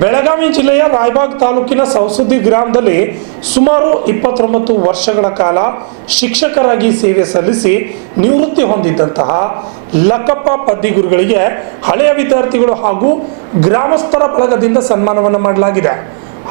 ಬೆಳಗಾವಿ ಜಿಲ್ಲೆಯ ರಾಯಬಾಗ್ ತಾಲೂಕಿನ ಸವಸುದ್ದಿ ಗ್ರಾಮದಲ್ಲಿ ಸುಮಾರು 29 ವರ್ಷಗಳ ಕಾಲ ಶಿಕ್ಷಕರಾಗಿ ಸೇವೆ ಸಲ್ಲಿಸಿ ನಿವೃತ್ತಿ ಹೊಂದಿದ್ದಂತಹ ಲಕ್ಕಪ್ಪ ಪದ್ದಿಗುರುಗಳಿಗೆ ಹಳೆಯ ವಿದ್ಯಾರ್ಥಿಗಳು ಹಾಗೂ ಗ್ರಾಮಸ್ಥರ ಬಳಗದಿಂದ ಸನ್ಮಾನವನ್ನು ಮಾಡಲಾಗಿದೆ.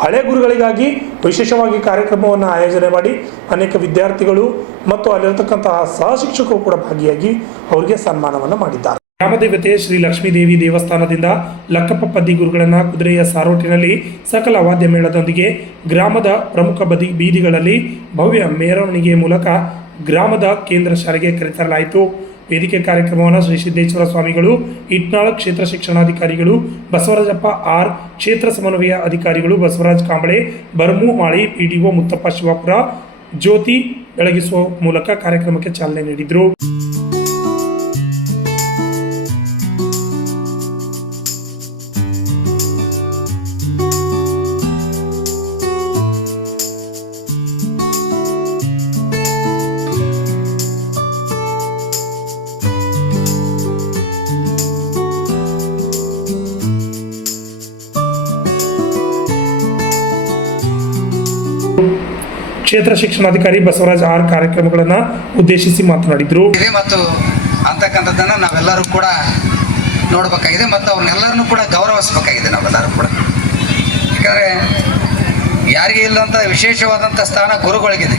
ಹಳೆ ಗುರುಗಳಿಗಾಗಿ ವಿಶೇಷವಾಗಿ ಕಾರ್ಯಕ್ರಮವನ್ನು ಆಯೋಜನೆ ಮಾಡಿ ಅನೇಕ ವಿದ್ಯಾರ್ಥಿಗಳು ಮತ್ತು ಅಲ್ಲಿರತಕ್ಕಂತಹ ಸಹ ಶಿಕ್ಷಕರು ಕೂಡ ಭಾಗಿಯಾಗಿ ಅವರಿಗೆ ಸನ್ಮಾನವನ್ನು ಮಾಡಿದ್ದಾರೆ. ಗ್ರಾಮದೇವತೆ ಶ್ರೀ ಲಕ್ಷ್ಮೀದೇವಿ ದೇವಸ್ಥಾನದಿಂದ ಲಕ್ಕಪ್ಪ ಪದ್ದಿಗುರುಗಳನ್ನು ಕುದುರೆಯ ಸಾರೋಟಿನಲ್ಲಿ ಸಕಲ ವಾದ್ಯ ಮೇಳದೊಂದಿಗೆ ಗ್ರಾಮದ ಪ್ರಮುಖ ಬೀದಿಗಳಲ್ಲಿ ಭವ್ಯ ಮೆರವಣಿಗೆ ಮೂಲಕ ಗ್ರಾಮದ ಕೇಂದ್ರ ಶಾಲೆಗೆ ಕರೆತರಲಾಯಿತು. ವೇದಿಕೆ ಕಾರ್ಯಕ್ರಮವನ್ನು ಶ್ರೀ ಸಿದ್ದೇಶ್ವರ ಸ್ವಾಮಿಗಳು, ಇಟ್ನಾಳ ಕ್ಷೇತ್ರ ಶಿಕ್ಷಣಾಧಿಕಾರಿಗಳು, ಬಸವರಾಜಪ್ಪ ಆರ್ ಕ್ಷೇತ್ರ ಸಮನ್ವಯ ಅಧಿಕಾರಿಗಳು, ಬಸವರಾಜ್ ಕಾಂಬಳೆ, ಬರ್ಮು ಮಾಳಿ, ಪಿಡಿಒ ಮುತ್ತಪ್ಪ ಶಿವಾಪುರ ಜ್ಯೋತಿ ಬೆಳಗಿಸುವ ಮೂಲಕ ಕಾರ್ಯಕ್ರಮಕ್ಕೆ ಚಾಲನೆ ನೀಡಿದರು. ಕ್ಷೇತ್ರ ಶಿಕ್ಷಣಾಧಿಕಾರಿ ಬಸವರಾಜ್ ಆರ್ ಕಾರ್ಯಕ್ರಮಗಳನ್ನು ಉದ್ದೇಶಿಸಿ ಮಾತನಾಡಿದರು. ಮತ್ತು ಅಂತಕ್ಕಂಥದ್ದನ್ನು ನಾವೆಲ್ಲರೂ ಕೂಡ ನೋಡಬೇಕಾಗಿದೆ ಮತ್ತು ಅವ್ರನ್ನೆಲ್ಲರನ್ನೂ ಕೂಡ ಗೌರವಿಸಬೇಕಾಗಿದೆ ನಾವೆಲ್ಲರೂ ಕೂಡ. ಯಾಕಂದರೆ ಯಾರಿಗೆ ಇಲ್ಲಂಥ ವಿಶೇಷವಾದಂಥ ಸ್ಥಾನ ಗುರುಗಳಿಗಿದೆ.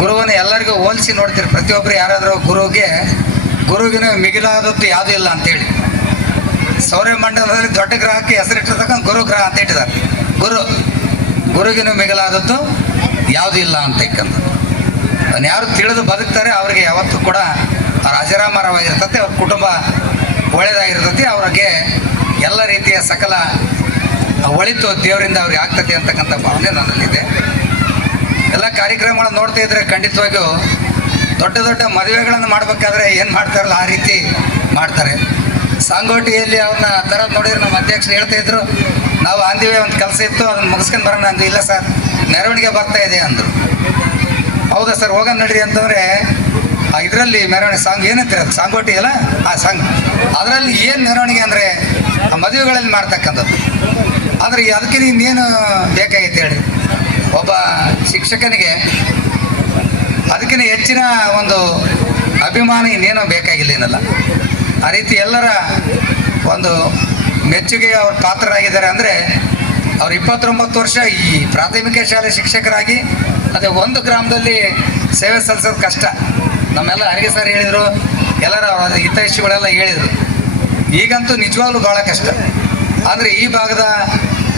ಗುರುವನ್ನು ಎಲ್ಲರಿಗೂ ಹೋಲಿಸಿ ನೋಡ್ತೀರಿ. ಪ್ರತಿಯೊಬ್ಬರು ಯಾರಾದರೂ ಗುರುವಿನ ಮಿಗಿಲಾದದ್ದು ಯಾವುದೂ ಇಲ್ಲ ಅಂತೇಳಿ ಸೌರಮಂಡಲದಲ್ಲಿ ದೊಡ್ಡ ಗ್ರಹಕ್ಕೆ ಹೆಸರಿಟ್ಟಿರ್ತಕ್ಕಂಥ ಗುರು ಗ್ರಹ ಅಂತ ಇಟ್ಟಿದ್ದಾರೆ. ಗುರುಗಿನ ಮಿಗಿಲಾದದ್ದು ಯಾವುದೂ ಇಲ್ಲ ಅಂತಕ್ಕಂಥ ಅದನ್ನು ಯಾರು ತಿಳಿದು ಬದುಕ್ತಾರೆ ಅವರಿಗೆ ಯಾವತ್ತೂ ಕೂಡ ಅವ್ರ ಅಜರಾಮರವಾಗಿರ್ತದೆ, ಅವ್ರ ಕುಟುಂಬ ಒಳ್ಳೆಯದಾಗಿರ್ತದೆ, ಅವ್ರಿಗೆ ಎಲ್ಲ ರೀತಿಯ ಸಕಲ ಒಳಿತು ದೇವರಿಂದ ಅವ್ರಿಗೆ ಆಗ್ತದೆ ಅಂತಕ್ಕಂಥ ಭಾವನೆ ನನ್ನಲ್ಲಿದೆ. ಎಲ್ಲ ಕಾರ್ಯಕ್ರಮಗಳನ್ನು ನೋಡ್ತಾ ಇದ್ದರೆ ಖಂಡಿತವಾಗಿಯೂ ದೊಡ್ಡ ದೊಡ್ಡ ಮದುವೆಗಳನ್ನು ಮಾಡಬೇಕಾದ್ರೆ ಏನು ಮಾಡ್ತಾರಲ್ಲ ಆ ರೀತಿ ಮಾಡ್ತಾರೆ. ಸಾಂಗೋಟಿಯಲ್ಲಿ ಅವ್ರನ್ನ ತರೋದು ನೋಡಿದ್ರೆ ನಮ್ಮ ಅಧ್ಯಕ್ಷರು ಹೇಳ್ತಾ ಇದ್ರು, ನಾವು ಅಂದಿವೆ ಒಂದು ಕೆಲಸ ಇತ್ತು ಅದನ್ನು ಮುಗಿಸ್ಕೊಂಡು ಬರೋಣ ಅಂದ್ವಿ. ಇಲ್ಲ ಸರ್, ಮೆರವಣಿಗೆ ಬರ್ತಾ ಇದೆ ಅಂದರು. ಹೌದಾ ಸರ್, ಹೋಗೋಣ ನಡ್ರಿ ಅಂತಂದರೆ ಇದರಲ್ಲಿ ಮೆರವಣಿಗೆ ಸಾಂಗ್ ಏನಂತೀರ, ಸಾಂಗೋಟಿ ಅಲ್ಲ ಆ ಸಾಂಗ್, ಅದರಲ್ಲಿ ಏನು ಮೆರವಣಿಗೆ ಅಂದರೆ ಆ ಮದುವೆಗಳಲ್ಲಿ ಮಾಡ್ತಕ್ಕಂಥದ್ದು. ಆದರೆ ಅದಕ್ಕೆ ಇನ್ನೇನು ಬೇಕಾಗಿತ್ತು ಹೇಳಿ, ಒಬ್ಬ ಶಿಕ್ಷಕನಿಗೆ ಅದಕ್ಕಿಂತ ಹೆಚ್ಚಿನ ಒಂದು ಅಭಿಮಾನ ಇನ್ನೇನೋ ಬೇಕಾಗಿಲ್ಲ ಏನಲ್ಲ. ಆ ರೀತಿ ಎಲ್ಲರ ಒಂದು ಮೆಚ್ಚುಗೆ ಅವ್ರ ಪಾತ್ರರಾಗಿದ್ದಾರೆ. ಅಂದರೆ ಅವ್ರು 29 ವರ್ಷ ಈ ಪ್ರಾಥಮಿಕ ಶಾಲೆ ಶಿಕ್ಷಕರಾಗಿ ಅದೇ ಒಂದು ಗ್ರಾಮದಲ್ಲಿ ಸೇವೆ ಸಲ್ಲಿಸೋದು ಕಷ್ಟ. ನಮ್ಮೆಲ್ಲ ಅರಿಗೆ ಸರ್ ಹೇಳಿದರು, ಎಲ್ಲರ ಅವರ ಹಿತೈಷಿಗಳೆಲ್ಲ ಹೇಳಿದರು. ಈಗಂತೂ ನಿಜವಾಗ್ಲೂ ಭಾಳ ಕಷ್ಟ. ಅಂದರೆ ಈ ಭಾಗದ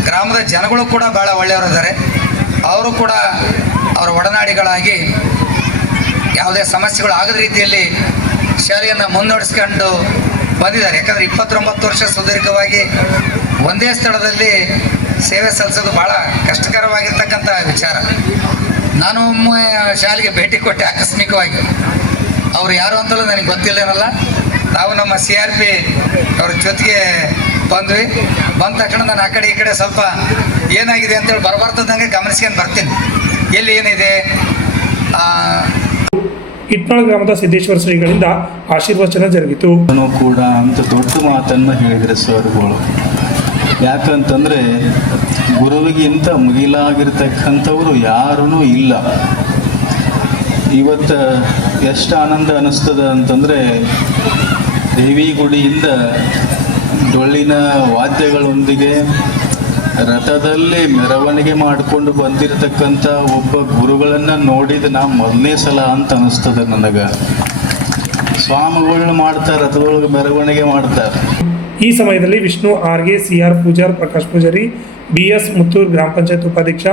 ಗ್ರಾಮದ ಜನಗಳು ಕೂಡ ಭಾಳ ಒಳ್ಳೆಯವರಿದ್ದಾರೆ. ಅವರು ಕೂಡ ಅವರ ಒಡನಾಡಿಗಳಾಗಿ ಯಾವುದೇ ಸಮಸ್ಯೆಗಳು ಆಗದ ರೀತಿಯಲ್ಲಿ ಶಾಲೆಯನ್ನು ಮುನ್ನಡೆಸ್ಕೊಂಡು ಬಂದಿದ್ದಾರೆ. ಯಾಕಂದರೆ 29 ವರ್ಷ ಸುದೀರ್ಘವಾಗಿ ಒಂದೇ ಸ್ಥಳದಲ್ಲಿ ಸೇವೆ ಸಲ್ಲಿಸೋದು ಭಾಳ ಕಷ್ಟಕರವಾಗಿರ್ತಕ್ಕಂಥ ವಿಚಾರ. ನಾನು ಒಮ್ಮೆ ಶಾಲೆಗೆ ಭೇಟಿ ಕೊಟ್ಟೆ ಆಕಸ್ಮಿಕವಾಗಿ. ಅವರು ಯಾರು ಅಂತಲೂ ನನಗೆ ಗೊತ್ತಿಲ್ಲೇನಲ್ಲ. ನಾವು ನಮ್ಮ CRP ಅವ್ರ ಜೊತೆಗೆ ಬಂದ್ವಿ. ಬಂದ ತಕ್ಷಣ ನಾನು ಆ ಕಡೆ ಈ ಕಡೆ ಸ್ವಲ್ಪ ಏನಾಗಿದೆ ಅಂತೇಳಿ ಬರಬಾರ್ದಂಗೆ ಗಮನಿಸ್ಕೊಂಡು ಬರ್ತೀನಿ, ಎಲ್ಲಿ ಏನಿದೆ. ಇಟ್ನಾಳ ಗ್ರಾಮದ ಸಿದ್ದೇಶ್ವರ ಶ್ರೀಗಳಿಂದ ಆಶೀರ್ವಚನ ಜರುಗಿತು. ಕೂಡ ಅಂತ ದೊಡ್ಡ ಮಾತನ್ನು ಹೇಳಿದರೆ ಸರ್ಗಳು. ಯಾಕಂತಂದರೆ ಗುರುವಿಗಿಂತ ಮುಗಿಲಾಗಿರ್ತಕ್ಕಂಥವ್ರು ಯಾರೂ ಇಲ್ಲ. ಇವತ್ತು ಎಷ್ಟು ಆನಂದ ಅನ್ನಿಸ್ತದೆ ಅಂತಂದರೆ, ದೇವಿ ಗುಡಿಯಿಂದ ಡೊಳ್ಳಿನ ವಾದ್ಯಗಳೊಂದಿಗೆ ರಥದಲ್ಲಿ ಮೆರವಣಿಗೆ ಮಾಡಿಕೊಂಡು ಬಂದಿರತಕ್ಕಂಥ ಒಬ್ಬ ಗುರುಗಳನ್ನು ನೋಡಿದ ನಾ ಮೊದಲನೇ ಸಲ ಅಂತ ಅನ್ನಿಸ್ತದೆ ನನಗೆ. ಸ್ವಾಮಿಗಳನ್ನ ಮಾಡ್ತಾರೆ, ರಥದೊಳಗೆ ಮೆರವಣಿಗೆ ಮಾಡ್ತಾರೆ. ಈ ಸಮಯದಲ್ಲಿ ವಿಷ್ಣು ಆರ್ಗೆ, CR ಪೂಜಾರ್, ಪ್ರಕಾಶ್ ಪೂಜಾರಿ, BS ಮುತ್ತೂರ್, ಗ್ರಾಮ ಪಂಚಾಯತ್ ಉಪಾಧ್ಯಕ್ಷ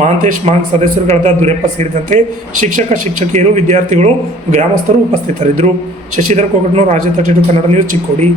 ಮಹಾಂತೇಶ್ ಮಾಂಗ್, ಸದಸ್ಯರುಗಳಾದ ದುರೆಪ್ಪ ಸೇರಿದಂತೆ ಶಿಕ್ಷಕಿಯರು, ವಿದ್ಯಾರ್ಥಿಗಳು, ಗ್ರಾಮಸ್ಥರು ಉಪಸ್ಥಿತರಿದ್ದರು. ಶಶಿಧರ್ ಕೋಗಟ್ನೂರ್, ರಾಜ್ಯ 32 ಕನ್ನಡ ನ್ಯೂಸ್, ಚಿಕ್ಕೋಡಿ.